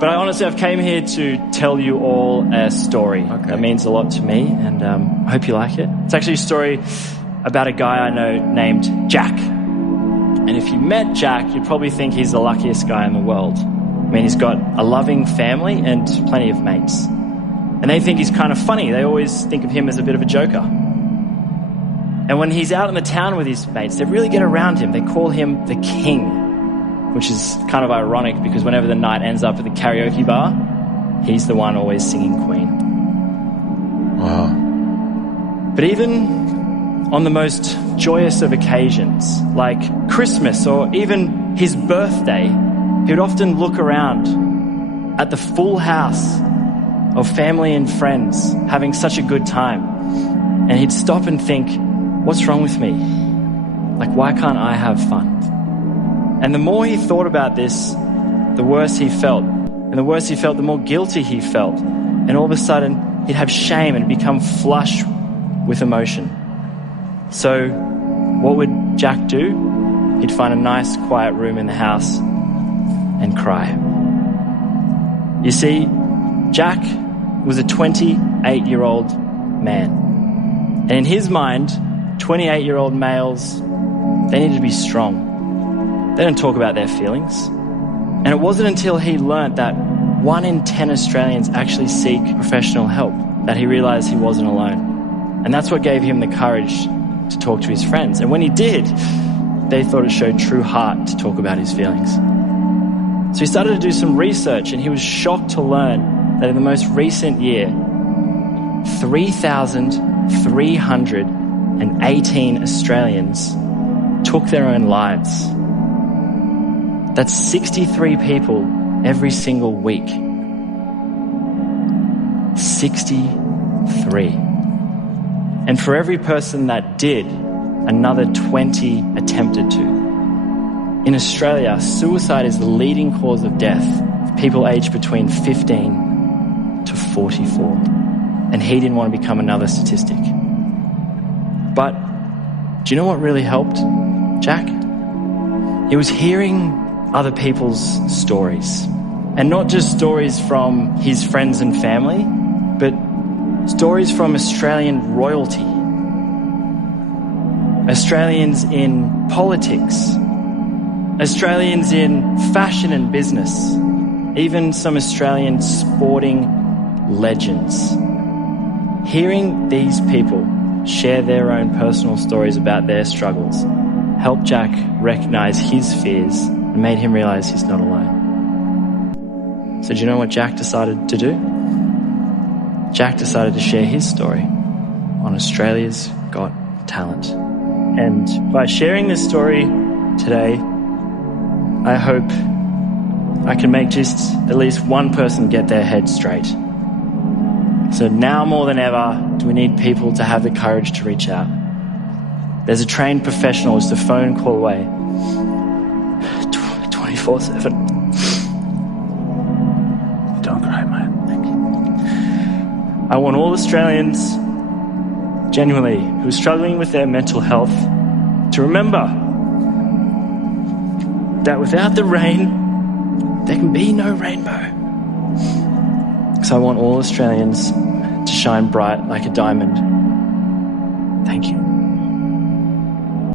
But I've came here to tell you all a story that means a lot to me, and I hope you like it. It's actually a story about a guy I know named Jack. And if you met Jack, you'd probably think he's the luckiest guy in the world. I mean, he's got a loving family and plenty of mates. And they think he's kind of funny. They always think of him as a bit of a joker. And when he's out in the town with his mates, they really get around him. They call him the King, which is kind of ironic because whenever the night ends up at the karaoke bar, he's the one always singing Queen. Wow. But even on the most joyous of occasions, like Christmas or even his birthday, he would often look around at the full house of family and friends having such a good time. And he'd stop and think, what's wrong with me? Like, why can't I have fun? And the more he thought about this, the worse he felt. And the worse he felt, the more guilty he felt. And all of a sudden, he'd have shame and become flush with emotion. So what would Jack do? He'd find a nice, quiet room in the house and cry. You see, Jack was a 28-year-old man. And in his mind, 28-year-old males, they needed to be strong. They don't talk about their feelings. And it wasn't until he learnt that 1 in 10 Australians actually seek professional help that he realised he wasn't alone. And that's what gave him the courage to talk to his friends. And when he did, they thought it showed true heart to talk about his feelings. So he started to do some research, and he was shocked to learn that in the most recent year, 3,318 Australians took their own lives. That's 63 people every single week. 63. And for every person that did, another 20 attempted to. In Australia, suicide is the leading cause of death for people aged between 15 to 44. And he didn't want to become another statistic. But do you know what really helped Jack? It was hearing other people's stories. And not just stories from his friends and family, but stories from Australian royalty, Australians in politics, Australians in fashion and business, even some Australian sporting legends. Hearing these people share their own personal stories about their struggles helped Jack recognize his fears and made him realize he's not alone. So do you know what Jack decided to do? Jack decided to share his story on Australia's Got Talent. And by sharing this story today, I hope I can make just at least one person get their head straight. So now more than ever, do we need people to have the courage to reach out. There's a trained professional just a phone call away. 24/7. Don't cry, mate. Thank you. I want all Australians, genuinely, who are struggling with their mental health, to remember that without the rain, there can be no rainbow. So I want all Australians to shine bright like a diamond